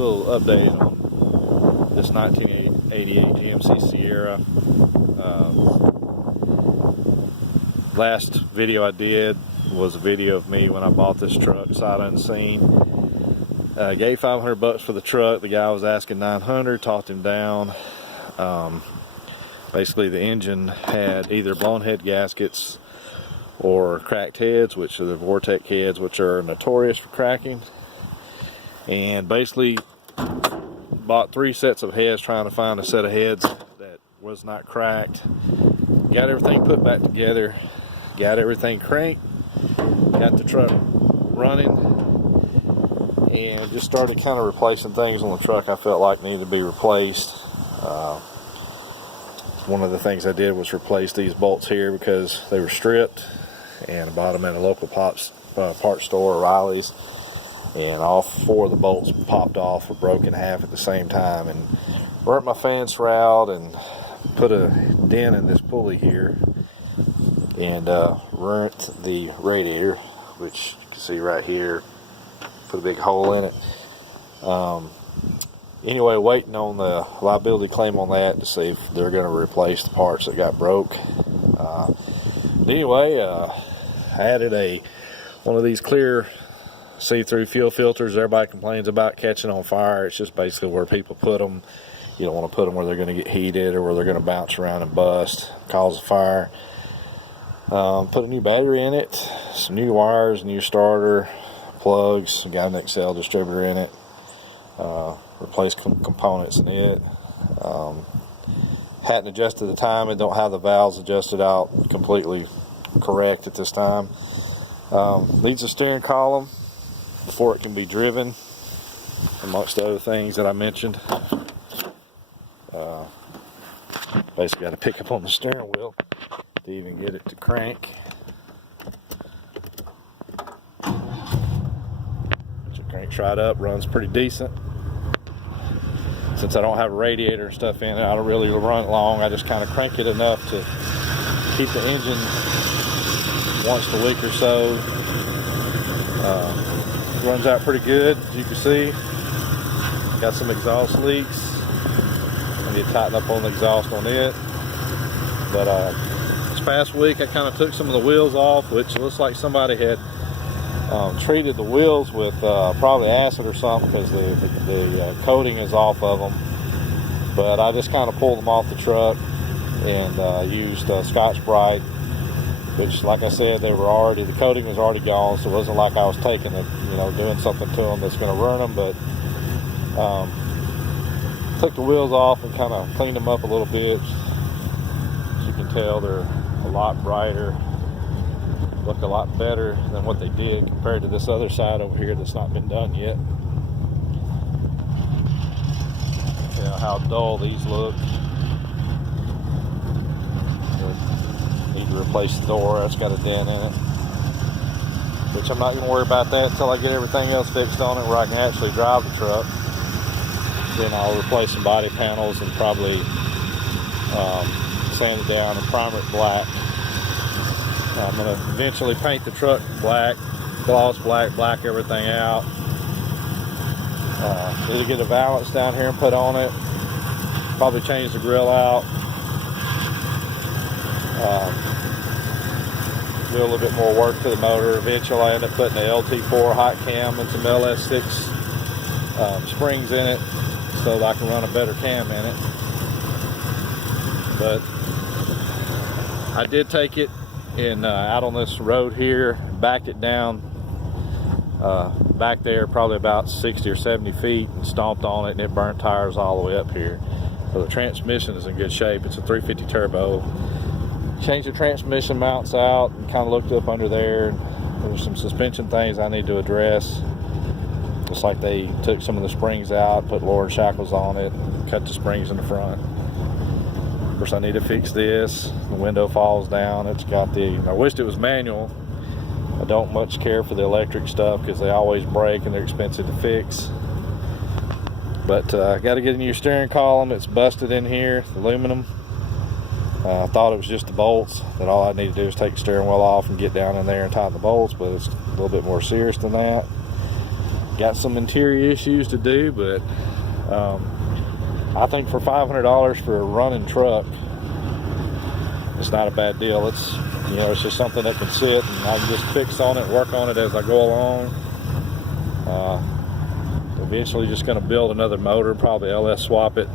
little update on this 1988 GMC Sierra. Last video I did was a video of me when I bought this truck sight unseen. Gave $500 for the truck. The guy was asking $900, talked him down. Basically the engine had either blown head gaskets or cracked heads, which are the Vortec heads, which are notorious for cracking. And basically bought 3 sets of heads trying to find a set of heads that was not cracked. Got everything put back together, got everything cranked, got the truck running, and just started kind of replacing things on the truck I felt like needed to be replaced. One of the things I did was replace these bolts here because they were stripped, and I bought them at a local parts store, O'Reilly's, and all 4 of the bolts popped off or broke in half at the same time, and burnt my fan shroud and put a dent in this pulley here, and rent the radiator, which you can see right here, put a big hole in it. Anyway, waiting on the liability claim on that to see if they're going to replace the parts that got broke. Anyway, I added one of these clear see-through fuel filters everybody complains about catching on fire. It's just basically where people put them. You don't want to put them where they're going to get heated or where they're going to bounce around and bust, cause a fire. Put a new battery in it, some new wires, new starter, plugs, got an XL distributor in it. Replaced components in it. Hadn't adjusted the timing, don't have the valves adjusted out completely correct at this time. Needs a steering column before it can be driven, amongst the other things that I mentioned. Basically got to pick up on the steering wheel to even get it to crank. So it cranks right up, runs pretty decent. Since I don't have a radiator and stuff in it, I don't really run it long. I just kind of crank it enough to keep the engine once a week or so. Runs out pretty good, as you can see. Got some exhaust leaks. I need to tighten up on the exhaust on it. But this past week I kind of took some of the wheels off, which looks like somebody had treated the wheels with probably acid or something, because the coating is off of them. But I just kind of pulled them off the truck and used Scotch-Brite, which, like I said, the coating was already gone, so it wasn't like I was taking it, doing something to them that's going to ruin them. But took the wheels off and kind of cleaned them up a little bit. As you can tell, they're a lot brighter, look a lot better than what they did compared to this other side over here that's not been done yet. How dull these look. Need to replace the door, that's got a dent in it, which I'm not going to worry about that until I get everything else fixed on it where I can actually drive the truck. Then I'll replace some body panels and probably sand it down and primer it black. I'm going to eventually paint the truck black, gloss black, black everything out. Need to get a valance down here and put on it. Probably change the grill out. Do a little bit more work to the motor. Eventually I end up putting the LT4 hot cam and some LS6 springs in it so that I can run a better cam in it. But I did take it and out on this road here, backed it down back there probably about 60 or 70 feet and stomped on it, and it burnt tires all the way up here. So the transmission is in good shape. It's a 350 turbo. Changed the transmission mounts out and kind of looked up under there. There's some suspension things I need to address. Looks like they took some of the springs out, put lower shackles on it, cut the springs in the front. Of course, I need to fix this. The window falls down. It's got I wished it was manual. I don't much care for the electric stuff because they always break and they're expensive to fix. But I got to get a new steering column. It's busted in here, aluminum. I thought it was just the bolts, that all I need to do is take the steering wheel off and get down in there and tighten the bolts, but it's a little bit more serious than that. got some interior issues to do, but I think for $500 for a running truck, it's not a bad deal. It's, you know, it's just something that can sit and I can just fix on it, work on it as I go along. Eventually just going to build another motor, probably LS swap it.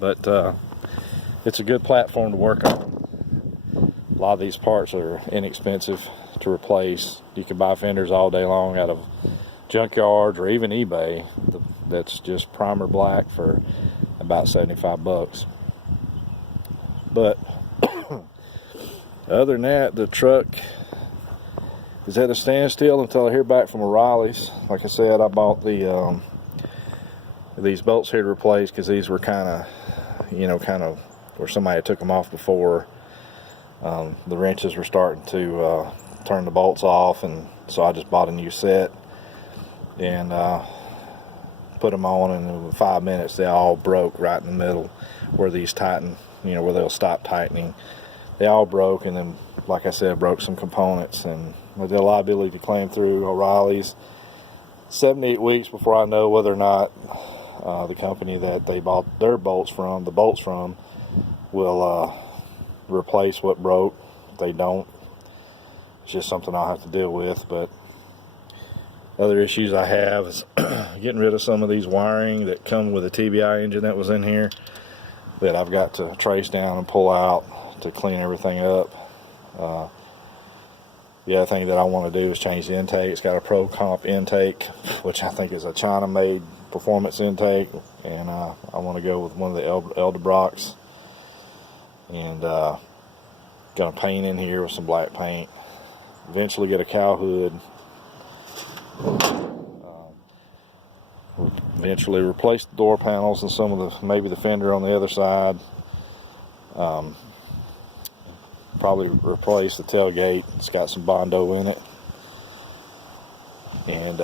But it's a good platform to work on. A lot of these parts are inexpensive to replace. You can buy fenders all day long out of junkyards or even eBay that's just primer black for about 75 bucks. But other than that, the truck is at a standstill until I hear back from O'Reilly's. Like I said, I bought the these bolts here to replace because these were kind of where somebody took them off before. The wrenches were starting to turn the bolts off, and so I just bought a new set and put them on, and in 5 minutes they all broke right in the middle where these tighten, where they'll stop tightening. They all broke, and then, like I said, broke some components, and I did a liability claim through O'Reilly's. 78 weeks before I know whether or not the company that they bought their bolts from, will replace what broke. If they don't, it's just something I'll have to deal with. But other issues I have is getting rid of some of these wiring that come with a TBI engine that was in here that I've got to trace down and pull out to clean everything up. The other thing that I want to do is change the intake. It's got a Pro Comp intake, which I think is a China-made performance intake, and I want to go with one of the Edelbrock's, and gonna paint in here with some black paint. Eventually get a cow hood. Eventually replace the door panels and some of the, maybe the fender on the other side. Probably replace the tailgate. It's got some Bondo in it, and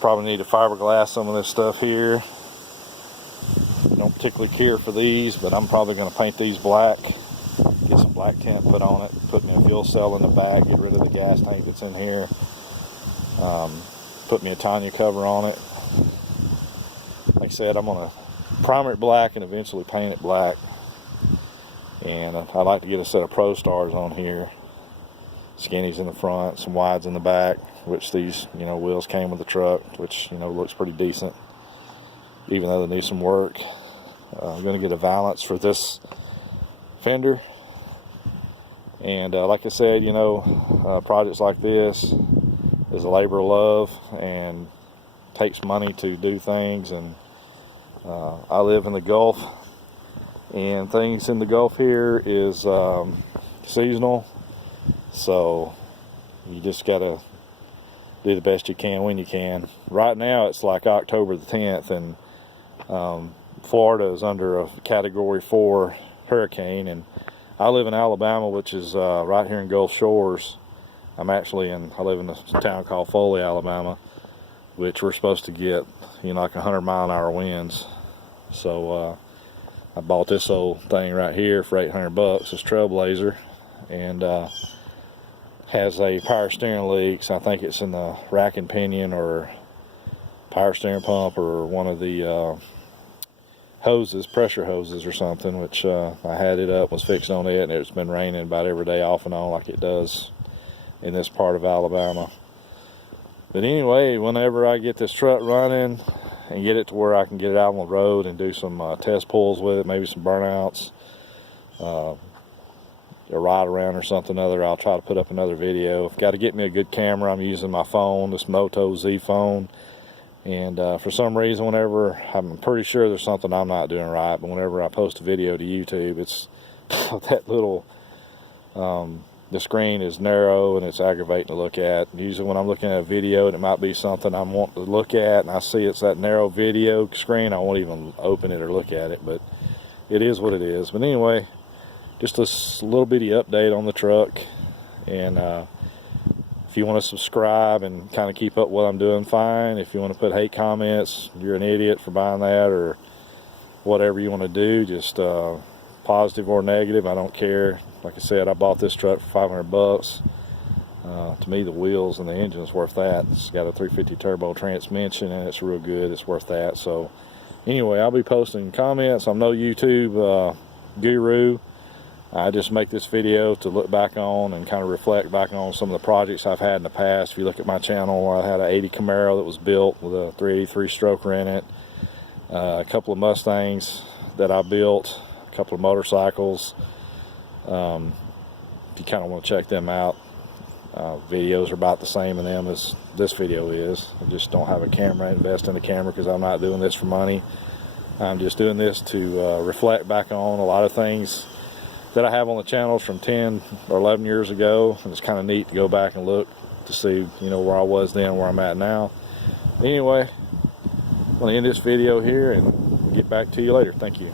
probably need to fiberglass some of this stuff here. Don't particularly care for these, but I'm probably going to paint these black, get some black tint put on it, put me a fuel cell in the back, get rid of the gas tank that's in here, put me a Tanya cover on it. Like I said, I'm going to primer it black and eventually paint it black. And I like to get a set of Pro Stars on here, skinnies in the front, some wides in the back, which these wheels came with the truck, which looks pretty decent, even though they need some work. I'm going to get a valance for this fender, and like I said, projects like this is a labor of love and takes money to do things. And I live in the Gulf, and things in the Gulf here is seasonal, so you just gotta do the best you can when you can. Right now it's like October the 10th, and Florida is under a Category 4 hurricane, and I live in Alabama, which is right here in Gulf Shores. I live in a town called Foley, Alabama, which we're supposed to get like 100-mile-an-hour winds. So I bought this old thing right here for 800 bucks, this Trailblazer, and has a power steering leak. So I think it's in the rack and pinion or power steering pump or one of the hoses, pressure hoses or something, which I had it up, was fixing on it, and it's been raining about every day off and on like it does in this part of Alabama. But anyway, whenever I get this truck running and get it to where I can get it out on the road and do some test pulls with it, maybe some burnouts, a ride around or something other, I'll try to put up another video. I've got to get me a good camera. I'm using my phone, this Moto Z phone, and for some reason, whenever, I'm pretty sure there's something I'm not doing right, but whenever I post a video to YouTube, it's that little the screen is narrow and it's aggravating to look at. Usually when I'm looking at a video and it might be something I want to look at, and I see it's that narrow video screen, I won't even open it or look at it, but it is what it is. But anyway, just a little bitty update on the truck, and if you want to subscribe and kind of keep up what I'm doing, fine. If you want to put hate comments, you're an idiot for buying that, or whatever you want to do, just positive or negative, I don't care. Like I said, I bought this truck for 500 bucks. To me, the wheels and the engine's worth that. It's got a 350 turbo transmission and it's real good. It's worth that. So anyway, I'll be posting comments. I'm no YouTube guru. I just make this video to look back on and kind of reflect back on some of the projects I've had in the past. If you look at my channel, I had an 80 Camaro that was built with a 383 stroker in it, a couple of Mustangs that I built, a couple of motorcycles. If you kind of want to check them out, videos are about the same in them as this video is. I just don't have a camera, invest in the camera, because I'm not doing this for money. I'm just doing this to reflect back on a lot of things that I have on the channels from 10 or 11 years ago, and it's kind of neat to go back and look to see, you know, where I was then, where I'm at now. Anyway, I'm going to end this video here and get back to you later. Thank you.